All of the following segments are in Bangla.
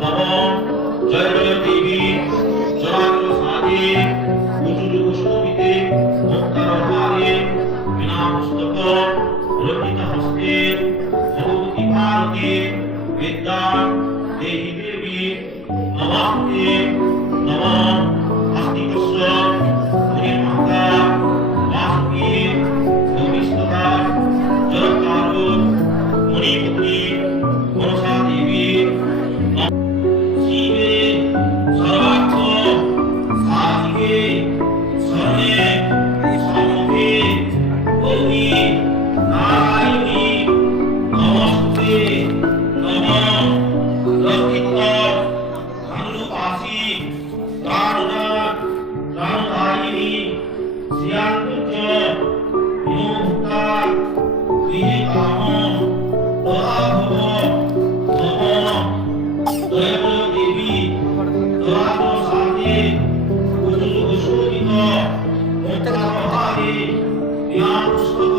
নমঃ জয় জয় দেবী জয়াগ্র সাধে উজুজুগ শোভিতে মুক্তারহারে বিনামস্তক রঞ্জিত হস্তে ভগবতী ভারতে বিদ্যা দেহি দেবী নমস্তে নমঃ আস্তিকস্য মুনির্মাতা বাসুকি ভূমিষ্ঠতা জগৎকারো মণিপুত্রী মনসা দেবী শিবে সর্বার্থ সাধিকে শরণে সম্মুখে গৌরী নারায়ণী নমস্তে নমঃ লক্ষিত ধনুপাসি কারুণা প্রাণদায়িনী শ্রিয়াঙ্কুচ বিমুক্তা গৃহে কাম তদাভব নমঃ দয়াময় দেবী দয়াগ্র সাধে উজুজুগ শোভিত মুক্তারহারে বিনামস্তক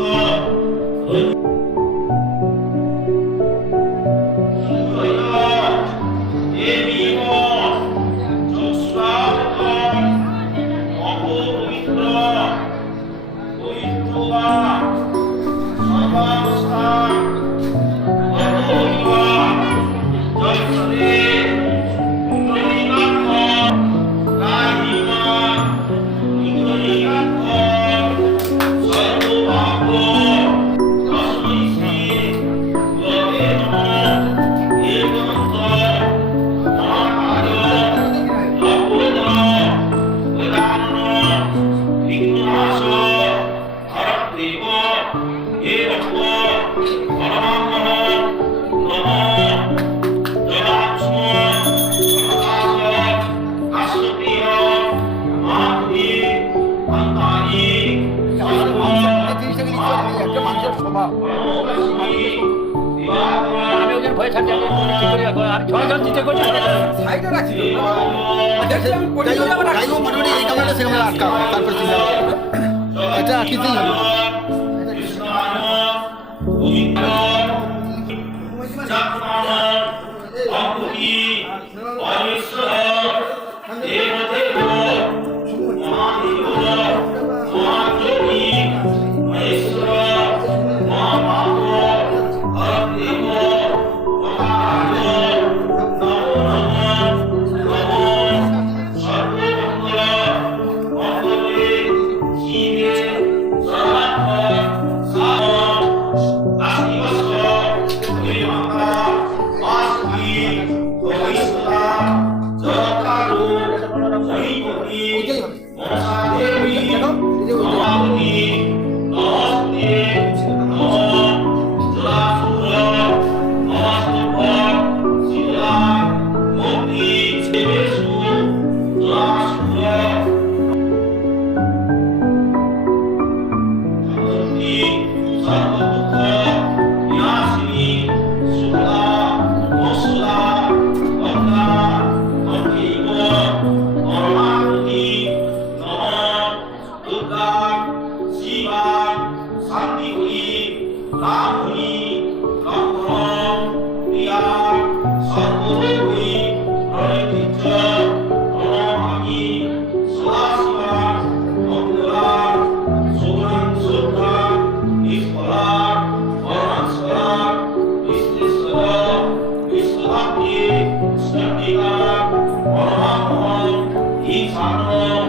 Isano